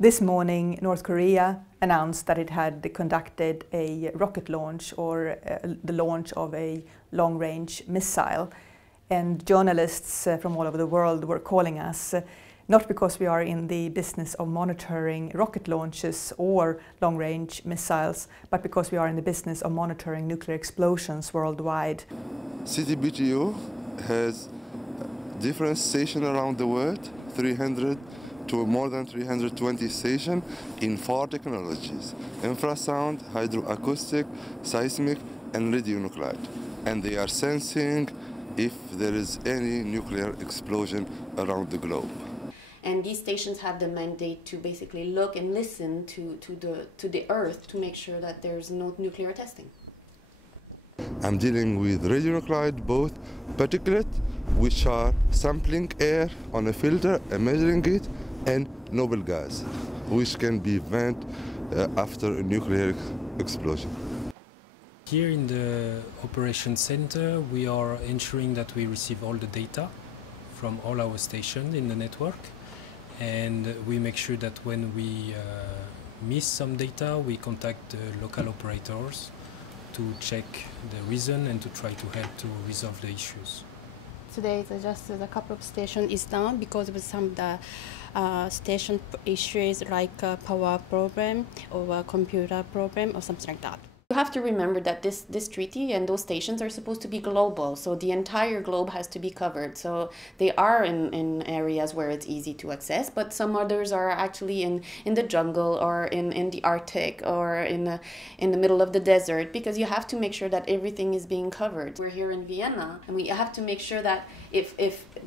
This morning, North Korea announced that it had conducted a rocket launch or the launch of a long-range missile. And journalists from all over the world were calling us, not because we are in the business of monitoring rocket launches or long-range missiles, but because we are in the business of monitoring nuclear explosions worldwide. CTBTO has different stations around the world, 300 to more than 320 stations in 4 technologies: infrasound, hydroacoustic, seismic, and radionuclide. And they are sensing if there is any nuclear explosion around the globe. And these stations have the mandate to basically look and listen to the Earth to make sure that there's no nuclear testing. I'm dealing with radionuclide, both particulate, which are sampling air on a filter and measuring it, and noble gas, which can be vented after a nuclear explosion. Here in the Operations Center, we are ensuring that we receive all the data from all our stations in the network, and we make sure that when we miss some data, we contact the local operators to check the reason and to try to help to resolve the issues. Today, just a couple of stations is down because of some of the station issues like a power problem or a computer problem or something like that. You have to remember that this treaty and those stations are supposed to be global, so the entire globe has to be covered. So they are in areas where it's easy to access, but some others are actually in the jungle or in the Arctic or in the middle of the desert, because you have to make sure that everything is being covered. We're here in Vienna, and we have to make sure that if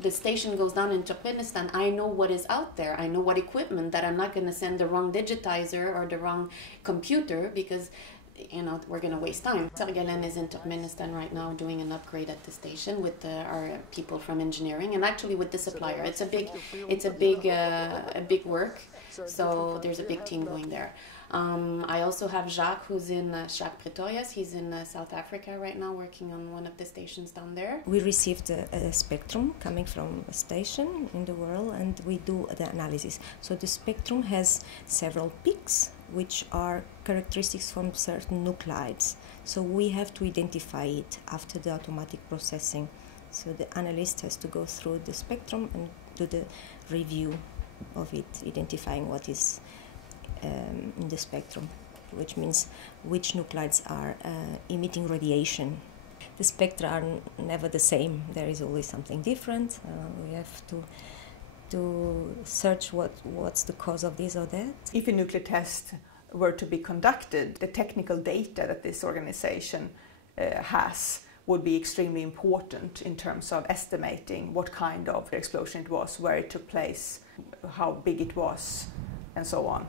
the station goes down in Turkmenistan, I know what is out there. I know what equipment, that I'm not going to send the wrong digitizer or the wrong computer, because we're going to waste time. Sergelen is in Turkmenistan right now doing an upgrade at the station with our people from engineering and actually with the supplier. It's a big work, so there's a big team going there. I also have Jacques, who's in Jacques Pretorius. He's in South Africa right now working on one of the stations down there. We received a spectrum coming from a station in the world, and we do the analysis. So the spectrum has several peaks, which are characteristics from certain nuclides. So we have to identify it after the automatic processing. So the analyst has to go through the spectrum and do the review of it, identifying what is in the spectrum, which means which nuclides are emitting radiation. The spectra are never the same. There is always something different. We have to search what's the cause of this or that. If a nuclear test were to be conducted, the technical data that this organization has would be extremely important in terms of estimating what kind of explosion it was, where it took place, how big it was, and so on.